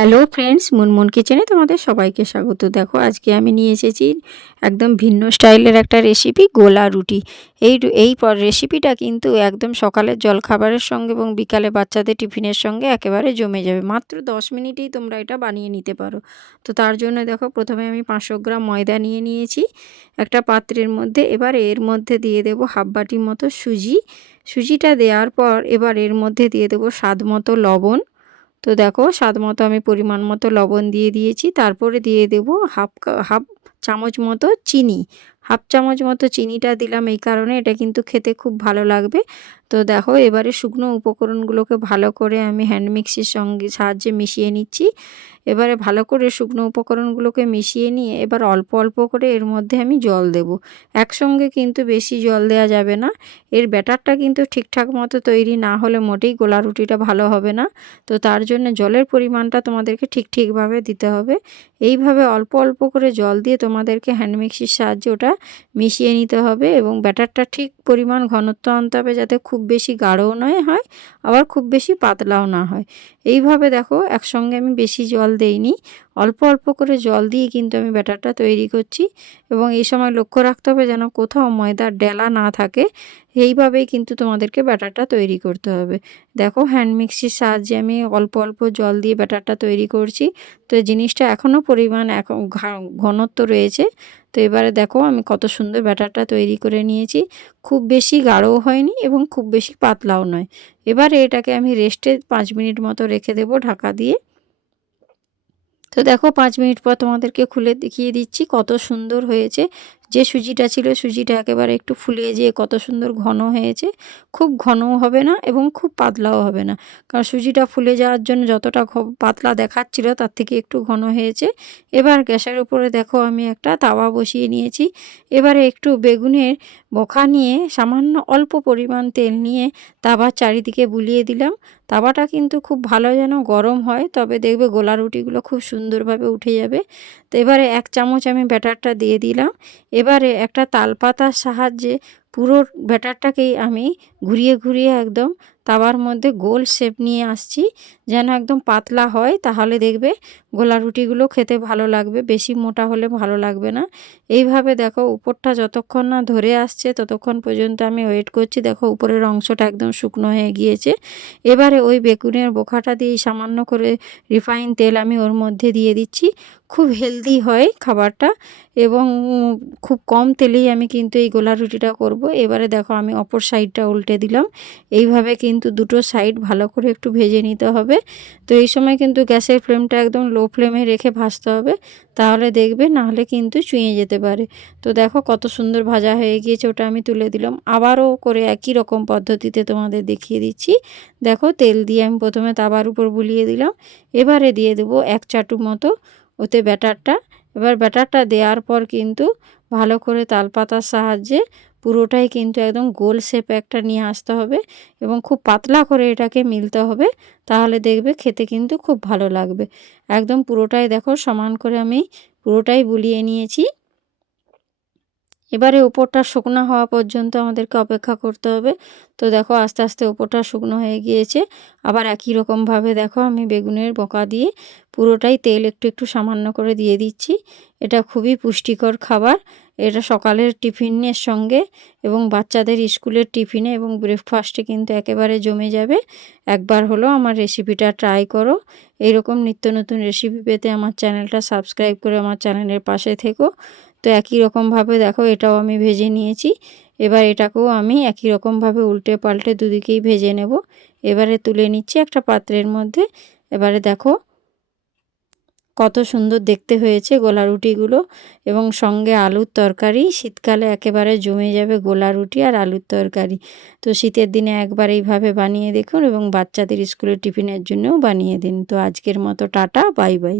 Hello friends Munmun কিচেনে তোমাদের সবাইকে স্বাগত। দেখো, আজকে আমি নিয়ে এসেছি একদম ভিন্ন স্টাইলের একটা রেসিপি গোলা রুটি। এই এই রেসিপিটা কিন্তু একদম সকালের জলখাবারের সঙ্গে এবং বিকালে বাচ্চাদের টিফিনের সঙ্গে একেবারে জমে যাবে। মাত্র দশ মিনিটেই তোমরা এটা বানিয়ে নিতে পারো। তো তার জন্য দেখো, প্রথমে আমি পাঁচশো গ্রাম ময়দা নিয়ে নিয়েছি, একটা পাত্রের মধ্যে। এবার এর মধ্যে দিয়ে দেবো হাফ মতো সুজি। সুজিটা দেওয়ার পর এবার এর মধ্যে দিয়ে দেবো স্বাদ মতো লবণ। তো দেখো স্বাদ মতো আমি পরিমাণ মতো লবণ দিয়ে দিয়েছি, তারপরে দিয়ে দেব হাফ হাফ চামচ মতো চিনি, হাফ চামচ মতো চিনিটা দিলাম এই কারণে, এটা কিন্তু খেতে খুব ভালো লাগবে। তো দেখো, এবারে শুকনো উপকরণগুলোকে ভালো করে আমি হ্যান্ড মিক্সির সঙ্গে সাহায্যে মিশিয়ে নিচ্ছি। এবারে ভালো করে শুকনো উপকরণগুলোকে মিশিয়ে নিয়ে এবার অল্প অল্প করে এর মধ্যে আমি জল দেব। একসঙ্গে কিন্তু বেশি জল দেওয়া যাবে না। এর ব্যাটারটা কিন্তু ঠিকঠাক মতো তৈরি না হলে মোটেই গোলা রুটিটা ভালো হবে না। তো তার জন্য জলের পরিমাণটা তোমাদেরকে ঠিক ঠিকভাবে দিতে হবে। এইভাবে অল্প অল্প করে জল দিয়ে তোমাদেরকে হ্যান্ড মিক্সির সাহায্যে ওটা মিশিয়ে নিতে হবে এবং ব্যাটারটা ঠিক পরিমাণ ঘনত্ব আনতে হবে যাতে খুব বেশি গাঢ়ও নয় হয়, আবার খুব বেশি পাতলাও না হয়। এইভাবে দেখো একসঙ্গে আমি বেশি জল দেইনি। অল্প অল্প করে জল দিয়ে কিন্তু আমি ব্যাটারটা তৈরি করছি এবং এই সময় লক্ষ্য রাখতে হবে যেন কোথাও ময়দার ডেলা না থাকে। এইভাবেই কিন্তু তোমাদেরকে ব্যাটারটা তৈরি করতে হবে। দেখো হ্যান্ড মিক্সির সাহায্যে আমি অল্প অল্প জল দিয়ে ব্যাটারটা তৈরি করছি। তো জিনিসটা এখনও পরিমাণ এখন ঘনত্ব রয়েছে। তো এবারে দেখো আমি কত সুন্দর ব্যাটারটা তৈরি করে নিয়েছি। খুব বেশি গাঢ়ও হয়নি এবং খুব বেশি পাতলাও নয়। এবারে এটাকে আমি রেস্টে পাঁচ মিনিট মতো রেখে দেব ঢাকা দিয়ে। তো দেখো পাঁচ মিনিট পর তোমাদেরকে খুলে দেখিয়ে দিচ্ছি কত সুন্দর হয়েছে। যে সুজিটা ছিল সুজিটা একেবারে একটু ফুলিয়ে যেয়ে কত সুন্দর ঘন হয়েছে, খুব ঘনও হবে না এবং খুব পাতলাও হবে না। কারণ সুজিটা ফুলে যাওয়ার জন্য যতটা পাতলা দেখাচ্ছিল তার থেকে একটু ঘন হয়েছে। এবার গ্যাসের উপরে দেখো আমি একটা তাওয়া বসিয়ে নিয়েছি। এবারে একটু বেগুনের বোখা নিয়ে সামান্য অল্প পরিমাণ তেল নিয়ে তাবার চারিদিকে বুলিয়ে দিলাম। তাওয়াটা কিন্তু খুব ভালো যেন গরম হয়, তবে দেখবে গোলা রুটিগুলো খুব সুন্দরভাবে উঠে যাবে। তো এবারে এক চামচ আমি ব্যাটারটা দিয়ে দিলাম। এবারে একটা তালপাতার সাহায্যে পুরো ব্যাটারটাকেই আমি ঘুরিয়ে ঘুরিয়ে একদম তাওয়ার মধ্যে গোল শেপ নিয়ে আসছি। যেন একদম পাতলা হয়, তাহলে দেখবে গোলা রুটিগুলো খেতে ভালো লাগবে, বেশি মোটা হলে ভালো লাগবে না। এইভাবে দেখো উপরটা যতক্ষণ না ধরে আসছে, ততক্ষণ পর্যন্ত আমি ওয়েট করছি। দেখো উপরের অংশটা একদম শুকনো হয়ে গিয়েছে। এবারে ওই বেগুনের বোখাটা দিয়ে সামান্য করে রিফাইন তেল আমি ওর মধ্যে দিয়ে দিচ্ছি। খুব হেলদি হয় খাবারটা। এবং খুব কম তেলেই আমি কিন্তু এই গোলা রুটিটা করব। এবারে দেখো আমি অপর সাইডটা উল্টে দিলাম। এইভাবে কিন্তু দুটো সাইড ভালো করে একটু ভেজে নিতে হবে। তো এই সময় কিন্তু গ্যাসের ফ্লেমটা একদম লো ফ্লেমে রেখে ভাজতে হবে। তাহলে দেখবে নাহলে কিন্তু চুঁয়ে যেতে পারে। তো দেখো কত সুন্দর ভাজা হয়ে গিয়েছে, ওটা আমি তুলে দিলাম। আবারও করে একই রকম পদ্ধতিতে তোমাদের দেখিয়ে দিচ্ছি। দেখো তেল দিয়ে আমি প্রথমে তাবার উপর বুলিয়ে দিলাম। এবারে দিয়ে দেবো এক চাটু মতো ওতে ব্যাটারটা। এবার ব্যাটারটা দেওয়ার পর কিন্তু ভালো করে তালপাতার সাহায্যে পুরোটাই কিন্তু একদম গোল শেপ একটা নিয়ে আসতে হবে এবং খুব পাতলা করে এটাকে মিলতে হবে, তাহলে দেখবে খেতে কিন্তু খুব ভালো লাগবে। একদম পুরোটাই দেখো সমান করে আমি পুরোটাই বুলিয়ে নিয়েছি। এবারে উপরটা শুকনো হওয়া পর্যন্ত আমাদেরকে অপেক্ষা করতে হবে। তো দেখো আস্তে আস্তে উপরটা শুকনো হয়ে গিয়েছে। আবার একই রকমভাবে দেখো আমি বেগুনের বোকা দিয়ে পুরোটাই তেল একটু একটু সামান্য করে দিয়ে দিচ্ছি। এটা খুবই পুষ্টিকর খাবার। এটা সকালের টিফিনের সঙ্গে এবং বাচ্চাদের স্কুলের টিফিনে এবং ব্রেকফাস্টে কিন্তু একেবারে জমে যাবে। একবার হলো আমার রেসিপিটা ট্রাই করো। এইরকম নিত্য নতুন রেসিপি পেতে আমার চ্যানেলটা সাবস্ক্রাইব করে আমার চ্যানেলের পাশে থেকো। তো একই রকমভাবে দেখো এটাও আমি ভেজে নিয়েছি। এবার এটাকেও আমি একই রকমভাবে উল্টে পাল্টে দুদিকেই ভেজে নেব। এবারে তুলে নিচ্ছি একটা পাত্রের মধ্যে। এবারে দেখো কত সুন্দর দেখতে হয়েছে গোলা রুটিগুলো। এবং সঙ্গে আলুর তরকারি, শীতকালে একেবারে জমে যাবে গোলা রুটি আর আলুর তরকারি। তো শীতের দিনে একবার এইভাবে বানিয়ে দেখুন এবং বাচ্চাদের স্কুলের টিফিনের জন্যও বানিয়ে দিন। তো আজকের মতো টাটা, বাই বাই।